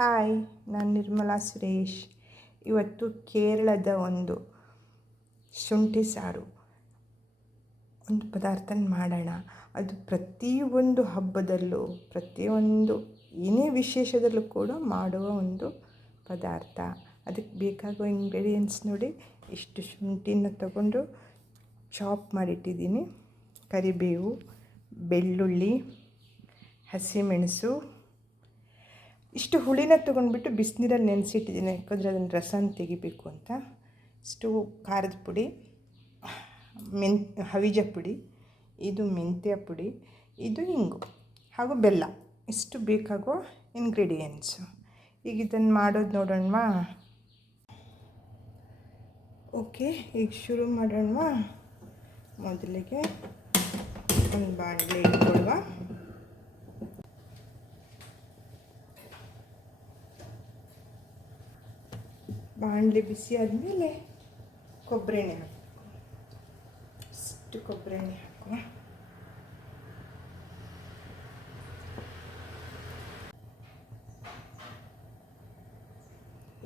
Hi, ನಾನು ನಿರ್ಮಲಾ ಸುರೇಶ್. ಇವತ್ತು ಕೇರಳದ ಒಂದು ಶುಂಠಿ ಸಾರು ಒಂದು ಪದಾರ್ಥನ ಮಾಡೋಣ. ಅದು ಪ್ರತಿಯೊಂದು ಹಬ್ಬದಲ್ಲೂ ಪ್ರತಿಯೊಂದು ಏನೇ ವಿಶೇಷದಲ್ಲೂ ಕೂಡ ಮಾಡುವ ಒಂದು ಪದಾರ್ಥ. ಅದಕ್ಕೆ ಬೇಕಾಗುವ ಇಂಗ್ರೀಡಿಯೆಂಟ್ಸ್ ನೋಡಿ. ಇಷ್ಟು ಶುಂಠಿನ ತಗೊಂಡು ಚಾಪ್ ಮಾಡಿಟ್ಟಿದ್ದೀನಿ. ಕರಿಬೇವು, ಬೆಳ್ಳುಳ್ಳಿ, ಹಸಿಮೆಣಸು, ಇಷ್ಟು ಹುಳಿನ ತೊಗೊಂಡ್ಬಿಟ್ಟು ಬಿಸಿನೀರಲ್ಲಿ ನೆನೆಸಿಟ್ಟಿದ್ದೀನಿ, ಯಾಕಂದರೆ ಅದನ್ನು ರಸನ ತೆಗಿಬೇಕು ಅಂತ. ಇಷ್ಟು ಖಾರದ ಪುಡಿ, ಹವಿಜ ಪುಡಿ, ಇದು ಮೆಂತ್ಯ ಪುಡಿ, ಇದು ಇಂಗು ಹಾಗೂ ಬೆಲ್ಲ. ಇಷ್ಟು ಬೇಕಾಗೋ ಇಂಗ್ರೀಡಿಯೆಂಟ್ಸು. ಈಗ ಇದನ್ನು ಮಾಡೋದು ನೋಡೋಣವಾ? ಓಕೆ, ಈಗ ಶುರು ಮಾಡೋಣವಾ? ಮೊದಲಿಗೆ ಒಂದು ಬಾಣಲೆ ಇಟ್ಕೊಳ್ಳುವ. ಬಾಣಲೆ ಬಿಸಿ ಆದಮೇಲೆ ಕೊಬ್ಬರಿ ಎಣ್ಣೆ ಹಾಕಬೇಕು. ಇಷ್ಟು ಕೊಬ್ಬರಿ ಎಣ್ಣೆ ಹಾಕುವ.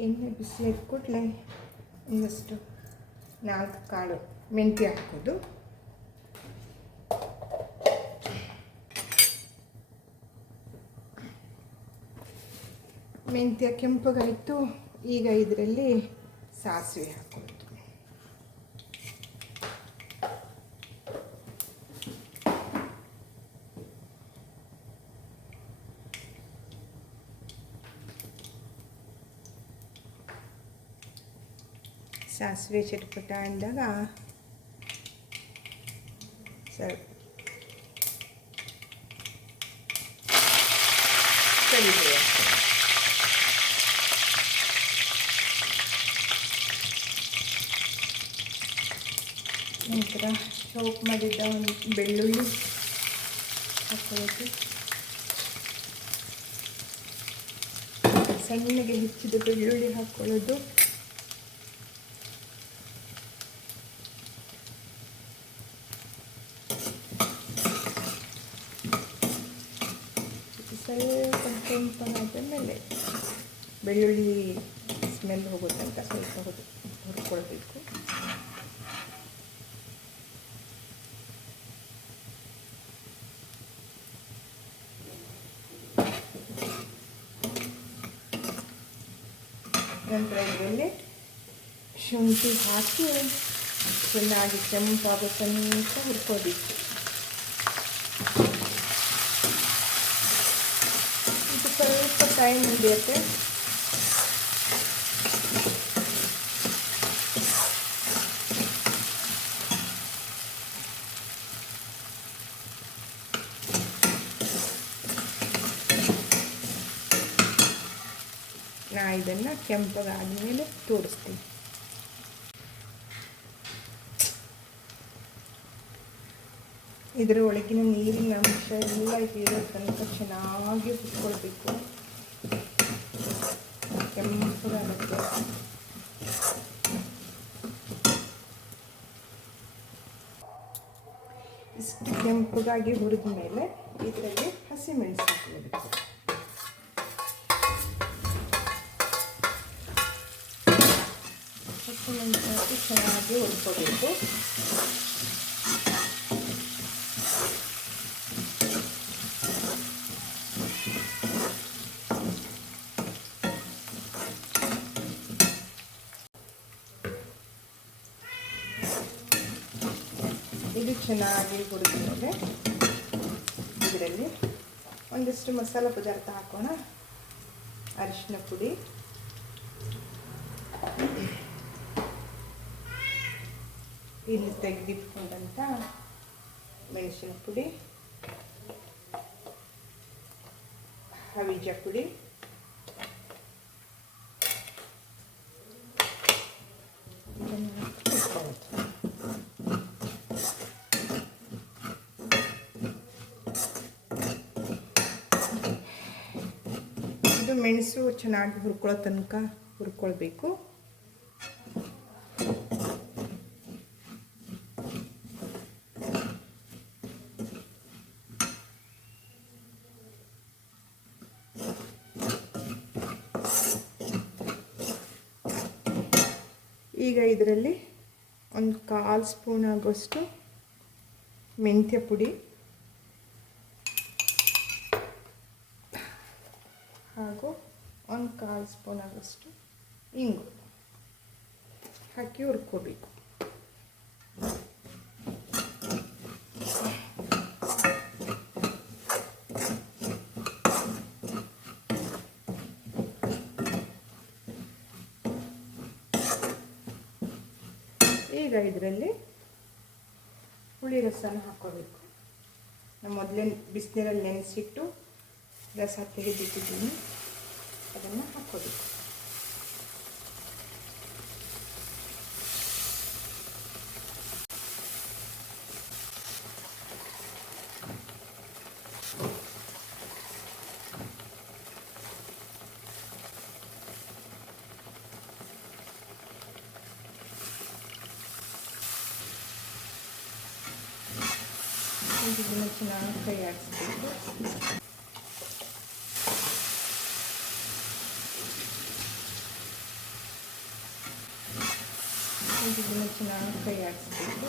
ಎಣ್ಣೆ ಬಿಸಿ ಆದ ಕೂಡಲೇ ಒಂದಷ್ಟು 4 ಕಾಳು ಮೆಂತ್ಯ ಹಾಕೋದು. ಮೆಂತ್ಯ ಕೆಂಪಗಾಯಿತು. ಈಗ ಇದರಲ್ಲಿ ಸಾಸಿವೆ ಹಾಕೋದು. ಸಾಸಿವೆ ಚಟ್ಪಟ ಅಂದಾಗ ಸ್ವಲ್ಪ ಕರಿಬೇವು, ನಂತರ ಚಾಪ್ ಮಾಡಿದ್ದ ಒಂದು ಬೆಳ್ಳುಳ್ಳಿ ಹಾಕೊಳ್ಳೋದು. ಸಣ್ಣಗೆ ಹೆಚ್ಚಿದ ಬೆಳ್ಳುಳ್ಳಿ ಹಾಕ್ಕೊಳ್ಳೋದು. ಸ್ವಲ್ಪ ಕೆಂಪಗಾದ ಮೇಲೆ ಬೆಳ್ಳುಳ್ಳಿ ಸ್ಮೆಲ್ ಹೋಗೋ ತನಕ ಸ್ವಲ್ಪ ಹುರ್ಕೊಳ್ಬೇಕು. ನಂತರ ಇದರಲ್ಲಿ ಶುಂಠಿ ಹಾಕಿ ಚೆನ್ನಾಗಿ ಕೆಂಪಾಗೋ ತನಕ ಹುರ್ಕೋಬೇಕು. ಇದು ಸ್ವಲ್ಪ ಟೈಮ್ ಹಿಡಿಯುತ್ತೆ. ನಾ ಇದನ್ನು ಕೆಂಪಗಾದ್ಮೇಲೆ ತೋರಿಸ್ತೀನಿ. ಇದರ ಒಳಗಿನ ನೀರಿನ ಅಂಶ ಎಲ್ಲ ಇರೋ ತನಕ ಚೆನ್ನಾಗಿ ಹುರ್ಕೊಳ್ಬೇಕು. ಕೆಂಪಗಾಗುತ್ತೆ. ಇಷ್ಟು ಕೆಂಪಗಾಗಿ ಹುರಿದ ಮೇಲೆ ಇದರಲ್ಲಿ ಹಸಿಮೆಣಸು ಹಾಕಬೇಕು. ಹಸಿಮೆಣಸು ಹಾಕಿ ಚೆನ್ನಾಗಿ ಹುರ್ಕೋಬೇಕು. ಇದು ಚೆನ್ನಾಗಿ ಹುರಿದ ಮೇಲೆ ಇದರಲ್ಲಿ ಒಂದಿಷ್ಟು ಮಸಾಲೆ ಪದಾರ್ಥ ಹಾಕೋಣ. ಅರಿಶಿನ ಪುಡಿ, ಇಲ್ಲಿ ತೆಗೆದಿಟ್ಕೊಂಡಂಥ ಮೆಣಸಿನ ಪುಡಿ, ಹವಿಜ ಪುಡಿ, ಇದು ಮೆಣಸು ಚೆನ್ನಾಗಿ ಹುರ್ಕೊಳ್ಳೋ ತನಕ ಹುರ್ಕೊಳ್ಬೇಕು. ಈಗ ಇದರಲ್ಲಿ ಒಂದು 1/4 ಸ್ಪೂನ್ ಆಗೋಷ್ಟು ಮೆಂತ್ಯ ಪುಡಿ ಹಾಗೂ 1/4 ಸ್ಪೂನ್ ಆಗೋಷ್ಟು ಇಂಗು ಹಾಕಿ ಹುರ್ಕೋಬೇಕು. ಈಗ ಇದರಲ್ಲಿ ಹುಳಿ ರಸನ ಹಾಕ್ಕೋಬೇಕು. ನಾನು ಮೊದಲೇ ಬಿಸಿನೀರಲ್ಲಿ ನೆನೆಸಿಟ್ಟು ರಸ ತೆಗೆದಿಟ್ಟಿದ್ದೀನಿ, ಅದನ್ನು ಹಾಕ್ಕೋಬೇಕು. ಇದನ್ನು ಚೆನ್ನಾಗಿ ಕೈ ಆಡಿಸ್ಬೇಕು. ಇದನ್ನು ಚೆನ್ನಾಗಿ ಕೈ ಆಡಿಸ್ಬೇಕು.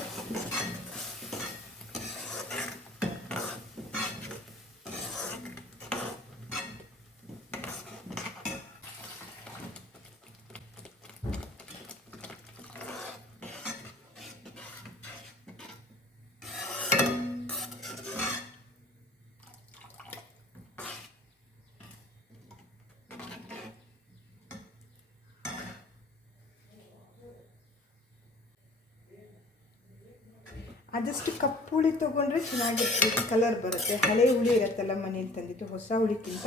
ಆದಷ್ಟು ಕಪ್ಪು ಹುಳಿ ತೊಗೊಂಡ್ರೆ ಚೆನ್ನಾಗಿರ್ತದೆ, ಕಲರ್ ಬರುತ್ತೆ. ಹಳೆ ಹುಳಿ ಇರುತ್ತಲ್ಲ ಮನೇಲಿ ತಂದಿದ್ದು, ಹೊಸ ಹುಳಿಗಿಂತ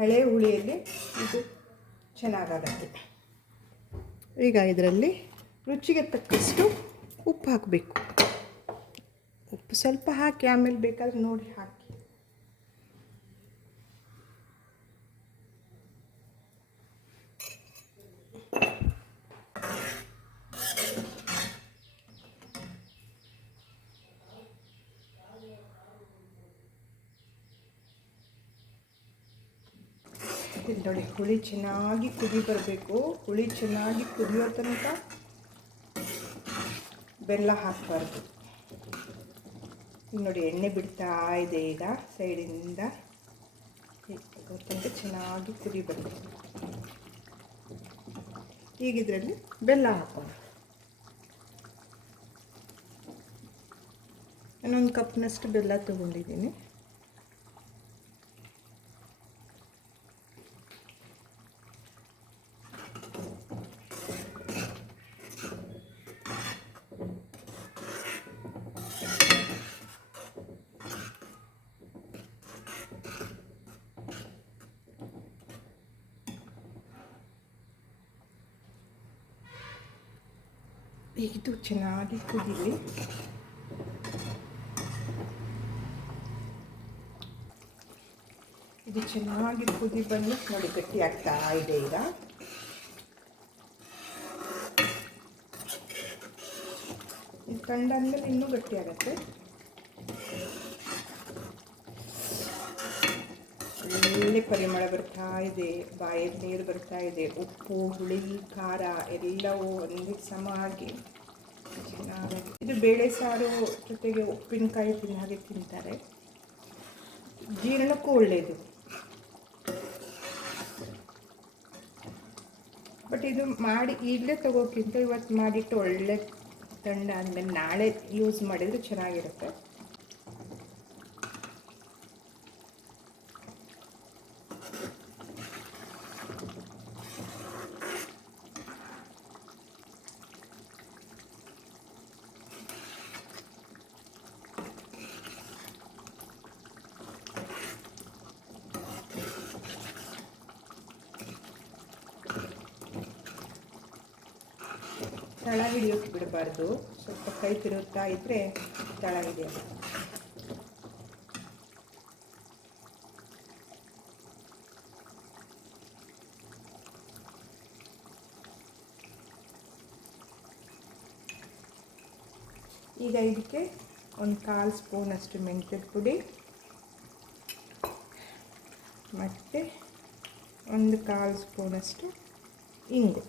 ಹಳೆ ಹುಳಿಯಲ್ಲಿ ಇದು ಚೆನ್ನಾಗಾಗತ್ತೆ. ಈಗ ಇದರಲ್ಲಿ ರುಚಿಗೆ ತಕ್ಕಷ್ಟು ಉಪ್ಪು ಹಾಕಬೇಕು. ಉಪ್ಪು ಸ್ವಲ್ಪ ಹಾಕಿ ಆಮೇಲೆ ಬೇಕಾದ್ರೆ ನೋಡಿ ಹಾಕಿ. ಇಲ್ಲಿ ನೋಡಿ, ಹುಳಿ ಚೆನ್ನಾಗಿ ಕುದಿ ಬರಬೇಕು. ಹುಳಿ ಚೆನ್ನಾಗಿ ಕುದಿಯೋ ತನಕ ಬೆಲ್ಲ ಹಾಕಬಾರ್ದು. ನೋಡಿ, ಎಣ್ಣೆ ಬಿಡ್ತಾ ಇದೆ ಈಗ ಸೈಡಿಂದ. ತನಕ ಚೆನ್ನಾಗಿ ಕುದಿ ಬರಬೇಕು. ಈಗ ಇದರಲ್ಲಿ ಬೆಲ್ಲ ಹಾಕೋಣ. ನಾನೊಂದು ಕಪ್ನಷ್ಟು ಬೆಲ್ಲ ತೊಗೊಂಡಿದ್ದೀನಿ. ಇದು ಚೆನ್ನಾಗಿ ಕುದೀಲಿ. ಇದು ಚೆನ್ನಾಗಿ ಕುದಿ ಬಂದು ನೋಡಿ ಗಟ್ಟಿ ಆಗ್ತಾ ಇದೆ. ಈಗ ಇದು ಕಂಡಾದ್ಮೇಲೆ ಇನ್ನೂ ಗಟ್ಟಿ ಆಗುತ್ತೆ. ಒಳ್ಳೆ ಪರಿಮಳ ಬರ್ತಾ ಇದೆ, ಬಾಯಲ್ಲಿ ನೀರು ಬರ್ತಾ ಇದೆ. ಉಪ್ಪು, ಹುಳಿ, ಖಾರ ಎಲ್ಲವೂ ಒಂದೇ ಸಮ ಆಗಿ ಚೆನ್ನಾಗಿ. ಇದು ಬೇಳೆ ಸಾರು ಜೊತೆಗೆ ಉಪ್ಪಿನಕಾಯಿ ಹಾಗೆ ತಿಂತಾರೆ. ಜೀರ್ಣಕ್ಕೂ ಒಳ್ಳೆಯದು. ಬಟ್ ಇದು ಮಾಡಿ ಈಗಲೇ ತಗೋಕ್ಕಿಂತ ಇವತ್ತು ಮಾಡಿಟ್ಟು ಒಳ್ಳೆ ತಂಡ ಆದಮೇಲೆ ನಾಳೆ ಯೂಸ್ ಮಾಡಿದರೆ ಚೆನ್ನಾಗಿರುತ್ತೆ. ತಳ ಹಿಡಿಯೋಕ್ಕೆ ಬಿಡಬಾರ್ದು. ಸ್ವಲ್ಪ ಕೈ ತಿರುಗ್ತಾ ಇದ್ದರೆ ತಳ ಹಿಡಿಯೋದು. ಈಗ ಇದಕ್ಕೆ ಒಂದು 1/4 ಸ್ಪೂನಷ್ಟು ಮೆಂತ್ಯದ ಪುಡಿ ಮತ್ತು ಒಂದು 1/4 ಸ್ಪೂನಷ್ಟು ಇಂಗು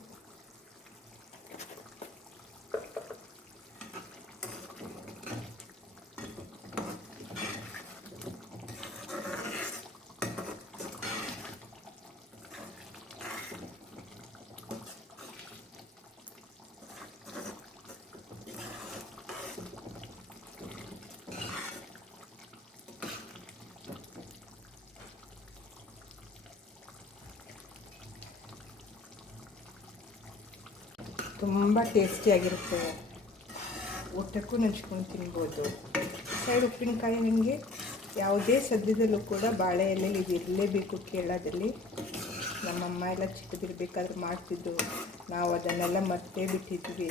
ತುಂಬ ಟೇಸ್ಟಿಯಾಗಿರುತ್ತೆ. ಊಟಕ್ಕೂ ನೆಂಚ್ಕೊಂಡು ತಿನ್ಬೋದು. ಸೈಡ್ ಉಪ್ಪಿನಕಾಯಿ ನನಗೆ ಯಾವುದೇ ಸದ್ಯದಲ್ಲೂ ಕೂಡ ಬಾಳೆ ಎಲೆಯಲ್ಲಿ ಇದು ಇರಲೇಬೇಕು. ಕೇರಳದಲ್ಲಿ ನಮ್ಮಮ್ಮ ಎಲ್ಲ ಚಿಕ್ಕದಿರಬೇಕಾದ್ರೆ ಮಾಡ್ತಿದ್ದು, ನಾವು ಅದನ್ನೆಲ್ಲ ಮರ್ತೇ ಬಿಟ್ಟಿದ್ವಿ.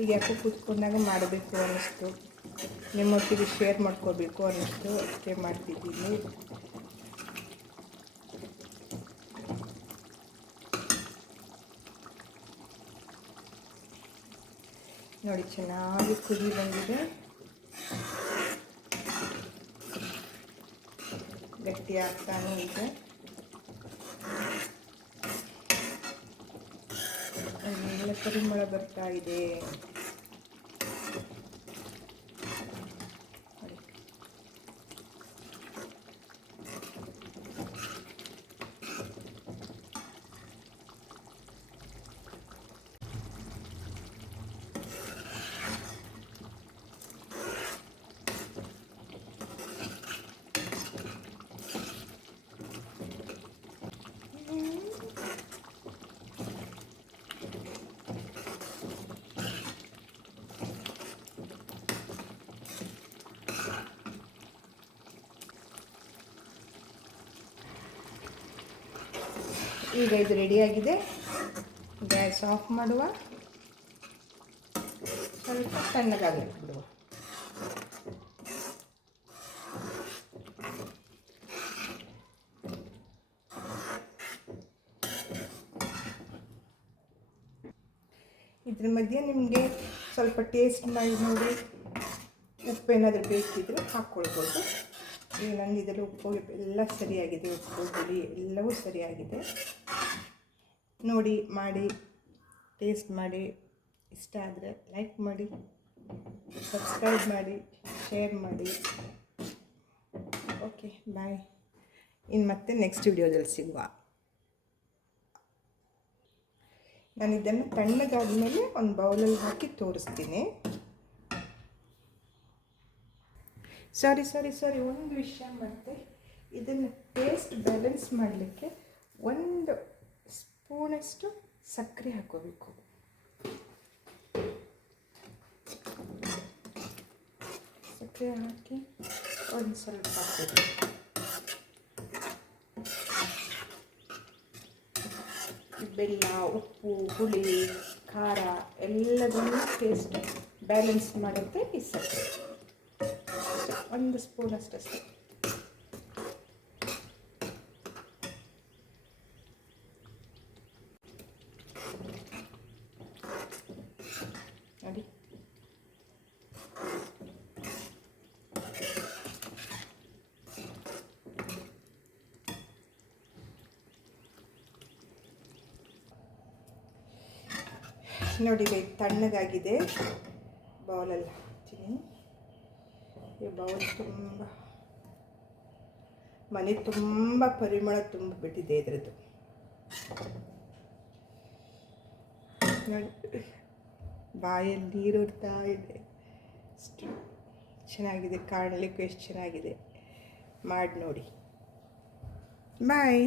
ಈಗ ಯಾಕೋ ಕೂತ್ಕೊಂಡಾಗ ಮಾಡಬೇಕು ಅನ್ನಿಸ್ತು, ನಿಮ್ಮೊಟ್ಟಿಗೆ ಶೇರ್ ಮಾಡ್ಕೋಬೇಕು ಅನ್ನಿಸ್ತು, ಅದಕ್ಕೆ ಮಾಡ್ತಿದ್ದೀನಿ. ನೋಡಿ ಚೆನ್ನಾಗಿ ಕುದಿ ಬಂದಿದೆ, ಗಟ್ಟಿ ಆಗ್ತಾನೂ ಇದೆ. ಒಳ್ಳೆ ಪರಿಮಳ ಬರ್ತಾ ಇದೆ. ಈಗ ಇದು ರೆಡಿಯಾಗಿದೆ. ಗ್ಯಾಸ್ ಆಫ್ ಮಾಡುವ, ಸ್ವಲ್ಪ ತಣ್ಣಗಾಗಲಿಕ್ಕೆ ಬಿಡುವ. ಇದ್ರ ಮಧ್ಯೆ ನಿಮಗೆ ಸ್ವಲ್ಪ ಟೇಸ್ಟ್ ಮಾಡಿ ನೋಡಿ, ಉಪ್ಪೇನಾದರೂ ಬೇಕಿದ್ರೆ ಹಾಕ್ಕೊಳ್ಬೋದು. ಈಗ ನಂದು ಇದೆಲ್ಲ ಉಪ್ಪು ಎಲ್ಲ ಸರಿಯಾಗಿದೆ, ಉಪ್ಪು ಹುಳಿ ಎಲ್ಲವೂ ಸರಿಯಾಗಿದೆ. ನೋಡಿ, ಮಾಡಿ, ಟೇಸ್ಟ್ ಮಾಡಿ. ಇಷ್ಟ ಆದರೆ ಲೈಕ್ ಮಾಡಿ, ಸಬ್ಸ್ಕ್ರೈಬ್ ಮಾಡಿ, ಶೇರ್ ಮಾಡಿ. ಓಕೆ, ಬಾಯ್. ಇನ್ನು ಮತ್ತೆ ನೆಕ್ಸ್ಟ್ ವಿಡಿಯೋದಲ್ಲಿ ಸಿಗುವ. ನಾನು ಇದನ್ನು ತಣ್ಣಗಾದ್ಮೇಲೆ ಒಂದು ಬೌಲಲ್ಲಿ ಹಾಕಿ ತೋರಿಸ್ತೀನಿ. ಸಾರಿ, ಒಂದು ವಿಷಯ ಮತ್ತೆ, ಇದನ್ನು ಟೇಸ್ಟ್ ಬ್ಯಾಲೆನ್ಸ್ ಮಾಡಲಿಕ್ಕೆ 1 ಸ್ಪೂನಷ್ಟು ಸಕ್ಕರೆ ಹಾಕೋಬೇಕು. ಸಕ್ಕರೆ ಹಾಕಿ ಒಂದು ಸ್ವಲ್ಪ ಹಾಕಬೇಕು. ಬೆಲ್ಲ, ಉಪ್ಪು, ಹುಳಿ, ಖಾರ ಎಲ್ಲದನ್ನು ಟೇಸ್ಟ್ ಬ್ಯಾಲೆನ್ಸ್ ಮಾಡುತ್ತೆ ಈ ಸಕ್ಕರೆ. 1 ಸ್ಪೂನ್ ಅಷ್ಟೇ. ನೋಡಿ, ನೋಡಿ ತಣ್ಣಗಾಗಿದೆ. ಬೌಲಲ್ಲಿ ಹಾಕ್ತೀನಿ. ಈ ಬೌಲ್ ತುಂಬ ಮನೆ ತುಂಬ ಪರಿಮಳ ತುಂಬಿಬಿಟ್ಟಿದೆ ಇದರದ್ದು. ನೋಡಿ, ಬಾಯಲ್ಲಿ ನೀರು ಉಡ್ತಾ ಇದೆ. ಅಷ್ಟು ಚೆನ್ನಾಗಿದೆ, ಕಾಣಲಿಕ್ಕೂ ಎಷ್ಟು ಚೆನ್ನಾಗಿದೆ. ಮಾಡಿ ನೋಡಿ. ಬಾಯ್.